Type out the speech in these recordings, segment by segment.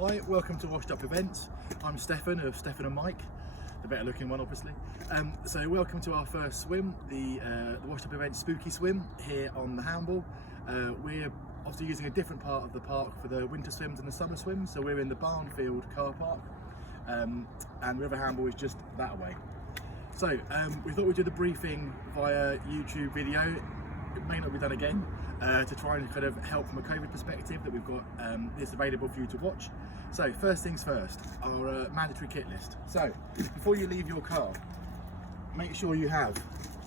Hi, welcome to WashedUp Events. I'm Stefan of Stefan and Mike, the better looking one obviously. So welcome to our first swim, the WashedUp Events Spooky Swim here on the Hamble. We're obviously using a different part of the park for the winter swims and the summer swims, so we're in the Barnfield car park and River Hamble is just that way. So we thought we'd do the briefing via YouTube video. It may not be done again, to try and kind of help from a COVID perspective that we've got this available for you to watch. So first things first, our mandatory kit list. So before you leave your car, make sure you have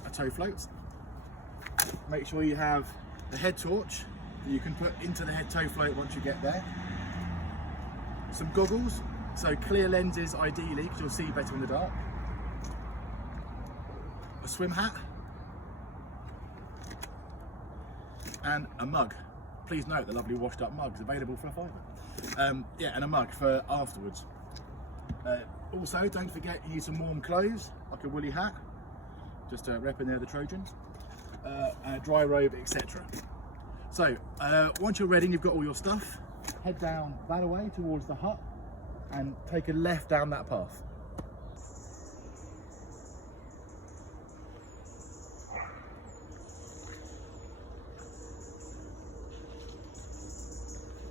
a tow float, make sure you have the head torch that you can put into the head tow float once you get there, some goggles, so clear lenses ideally because you'll see better in the dark, a swim hat, and a mug. Please note the lovely washed up mug is available for £5. Yeah, and a mug for afterwards. Also, don't forget you need some warm clothes, like a woolly hat, just repping there the Trojans, a dry robe, etc. So, once you're ready and you've got all your stuff, head down that way towards the hut and take a left down that path.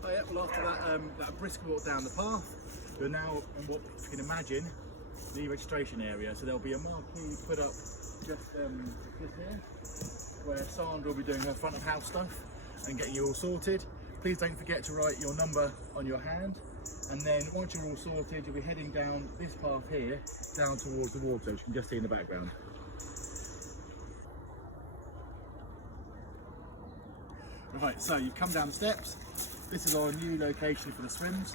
Oh yeah, well after that brisk walk down the path, we're now in what you can imagine, the registration area. So there'll be a marquee put up just here, where Sandra will be doing her front of house stuff and getting you all sorted. Please don't forget to write your number on your hand, and then once you're all sorted, you'll be heading down this path here, down towards the water, which you can just see in the background. Right, so you come down the steps. This is our new location for the swims.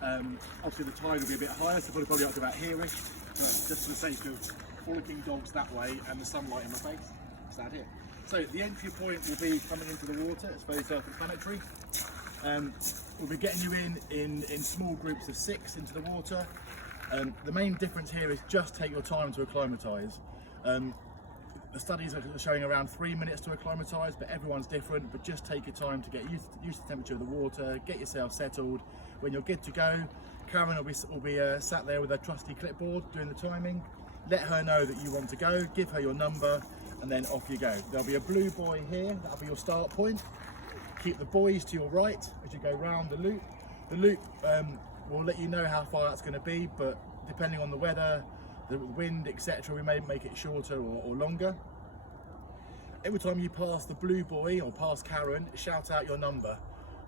Obviously the tide will be a bit higher, so probably up to about here-ish, but just for the sake of frolicking dogs that way and the sunlight in my face, it's that here. So the entry point will be coming into the water. It's very self-explanatory. We'll be getting you in small groups of 6 into the water. The main difference here is just take your time to acclimatise. The studies are showing around 3 minutes to acclimatise, but everyone's different. But just take your time to get used to the temperature of the water, get yourself settled. When you're good to go, Karen will be sat there with her trusty clipboard doing the timing. Let her know that you want to go, give her your number, and then off you go. There'll be a blue buoy here, that'll be your start point. Keep the buoys to your right as you go round the loop. The loop will let you know how far that's going to be, but depending on the weather, the wind, etc., we may make it shorter or longer. Every time you pass the blue buoy or pass Karen, shout out your number.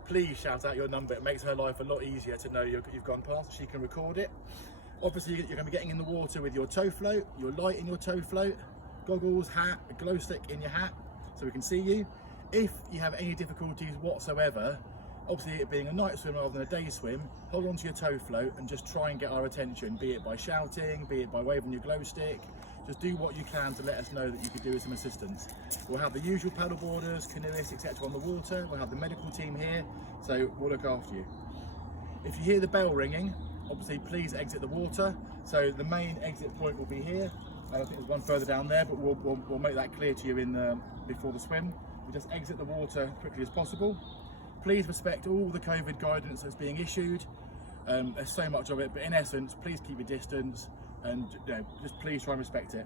Please shout out your number. It makes her life a lot easier to know you've gone past, so she can record it. Obviously, you're going to be getting in the water with your tow float, your light in your tow float, goggles, hat, a glow stick in your hat, so we can see you. If you have any difficulties whatsoever, obviously it being a night swim rather than a day swim, hold on to your tow float and just try and get our attention, be it by shouting, be it by waving your glow stick. Just do what you can to let us know that you could do with some assistance. We'll have the usual paddleboarders, canoeists, etc. on the water. We'll have the medical team here, so we'll look after you. If you hear the bell ringing, obviously please exit the water. So the main exit point will be here. I think there's one further down there, but we'll make that clear to you before the swim. We'll just exit the water quickly as possible. Please respect all the COVID guidance that's being issued. There's so much of it, but in essence, please keep your distance and just please try and respect it.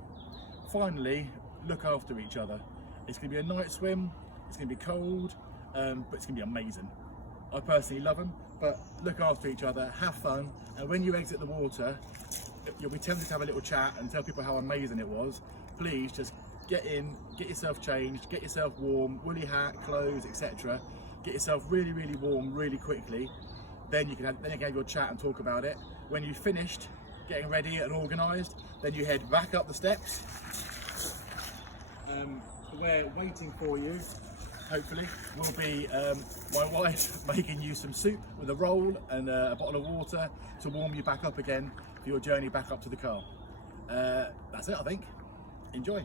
Finally, look after each other. It's going to be a night swim, it's going to be cold, but it's going to be amazing. I personally love them, but look after each other, have fun, and when you exit the water, you'll be tempted to have a little chat and tell people how amazing it was. Please just get in, get yourself changed, get yourself warm, woolly hat, clothes, etc. Get yourself really, really warm really quickly. Then you can have your chat and talk about it. When you've finished getting ready and organised, then you head back up the steps. Where waiting for you, hopefully, will be my wife making you some soup with a roll and a bottle of water to warm you back up again for your journey back up to the car. That's it, I think. Enjoy.